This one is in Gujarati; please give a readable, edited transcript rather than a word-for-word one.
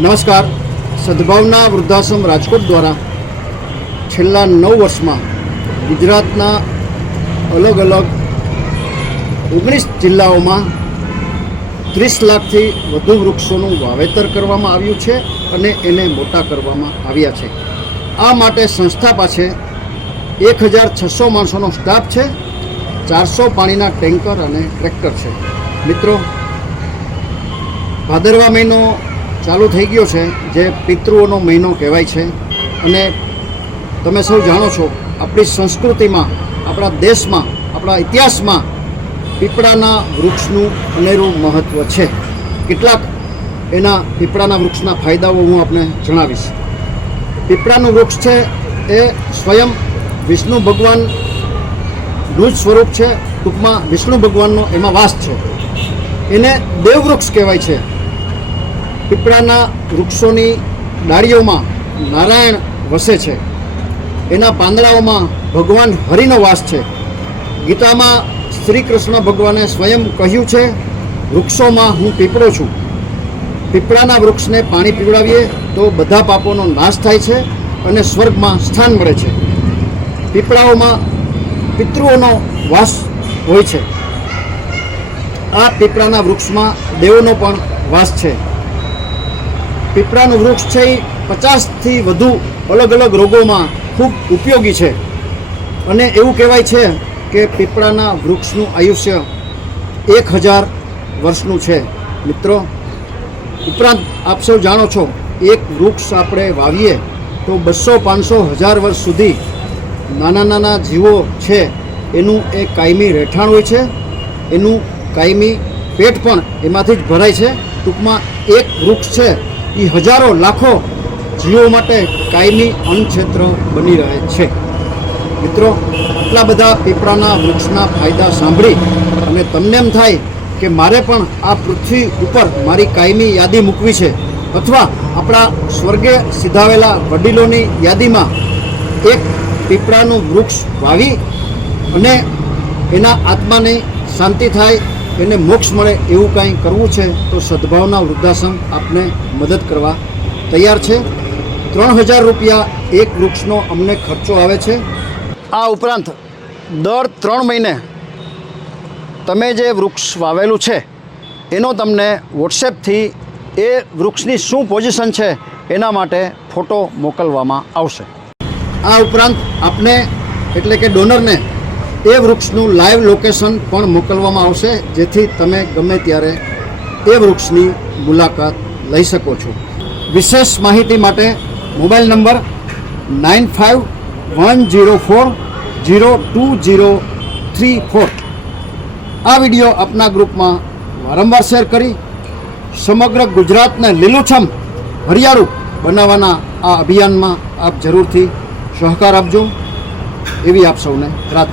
નમસ્કાર. સદભાવના વૃદ્ધાશ્રમ રાજકોટ દ્વારા છેલ્લા 9 વર્ષમાં ગુજરાતના અલગ અલગ 19 જિલ્લાઓમાં 30 લાખથી વધુ વૃક્ષોનું વાવેતર કરવામાં આવ્યું છે અને એને મોટા કરવામાં આવ્યા છે. આ માટે સંસ્થા પાસે 1600 માણસોનો સ્ટાફ છે, 400 પાણીના ટેન્કર અને ટ્રેક્ટર છે. મિત્રો, ભાદરવા મહિનો ચાલુ થઈ ગયો છે, જે પિતૃઓનો મહિનો કહેવાય છે. અને તમે સૌ જાણો છો, આપણી સંસ્કૃતિમાં, આપણા દેશમાં, આપણા ઇતિહાસમાં પીપળાના વૃક્ષનું અનેરું મહત્ત્વ છે. કેટલાક એના પીપળાના વૃક્ષના ફાયદાઓ હું આપને જણાવીશ. પીપળાનું વૃક્ષ છે એ સ્વયં વિષ્ણુ ભગવાનનું જ સ્વરૂપ છે. ટૂંકમાં વિષ્ણુ ભગવાનનો એમાં વાસ છે. એને દેવવૃક્ષ કહેવાય છે. પીપળાના વૃક્ષોની ડાળીઓમાં નારાયણ વસે છે. એના પાંદડાઓમાં ભગવાન હરિનો વાસ છે. ગીતામાં શ્રી કૃષ્ણ ભગવાને સ્વયં કહ્યું છે, વૃક્ષોમાં હું પીપળો છું. પીપળાના વૃક્ષને પાણી પીવડાવીએ તો બધા પાપોનો નાશ થાય છે અને સ્વર્ગમાં સ્થાન મળે છે. પીપળાઓમાં પિતૃઓનો વાસ હોય છે. આ પીપળાના વૃક્ષમાં દેવોનો પણ વાસ છે. પીપળાનું વૃક્ષ છે એ 50થી વધુ અલગ અલગ રોગોમાં ખૂબ ઉપયોગી છે. અને એવું કહેવાય છે કે પીપળાના વૃક્ષનું આયુષ્ય 1000 વર્ષનું છે. મિત્રો, ઉપરાંત આપ સૌ જાણો છો, એક વૃક્ષ આપણે વાવીએ તો 200, 500, 1000 વર્ષ સુધી નાના નાના જીવો છે એનું એ કાયમી રહેઠાણ હોય છે. એનું કાયમી પેટ પણ એમાંથી જ ભરાય છે. ટૂંકમાં એક વૃક્ષ છે એ હજારો લાખો જીવો માટે કાયમી અન્નક્ષેત્ર બની રહે છે. મિત્રો, આટલા બધા પીપળાના વૃક્ષના ફાયદા સાંભળી અને તમને એમ થાય કે મારે પણ આ પૃથ્વી ઉપર મારી કાયમી યાદી મૂકવી છે, અથવા આપણા સ્વર્ગે સિધાવેલા વડીલોની યાદીમાં એક પીપળાનું વૃક્ષ વાવી અને એના આત્માની શાંતિ થાય, એને મોક્ષ મળે એવું કાંઈ કરવું છે, તો સદભાવના વૃદ્ધાશ્રમ આપને મદદ કરવા તૈયાર છે. 3000 રૂપિયા એક વૃક્ષનો અમને ખર્ચો આવે છે. આ ઉપરાંત દર 3 મહિને તમે જે વૃક્ષ વાવેલું છે એનો તમને વોટ્સએપથી એ વૃક્ષની શું પોઝિશન છે એના માટે ફોટો મોકલવામાં આવશે. આ ઉપરાંત આપને એટલે કે ડોનરને એ વૃક્ષનું લાઈવ લોકેશન પણ મોકલવામાં આવશે, જેથી તમે ગમે ત્યારે એ વૃક્ષની મુલાકાત લઈ શકો છો. વિશેષ માહિતી માટે મોબાઈલ નંબર 9510402034. આ વિડીયો આપના ગ્રુપમાં વારંવાર શેર કરી સમગ્ર ગુજરાતને લીલુંછમ હરિયાળું બનાવવાના આ અભિયાનમાં આપ જરૂરથી સહકાર આપજો એવી આપ સૌને પ્રાર્થના.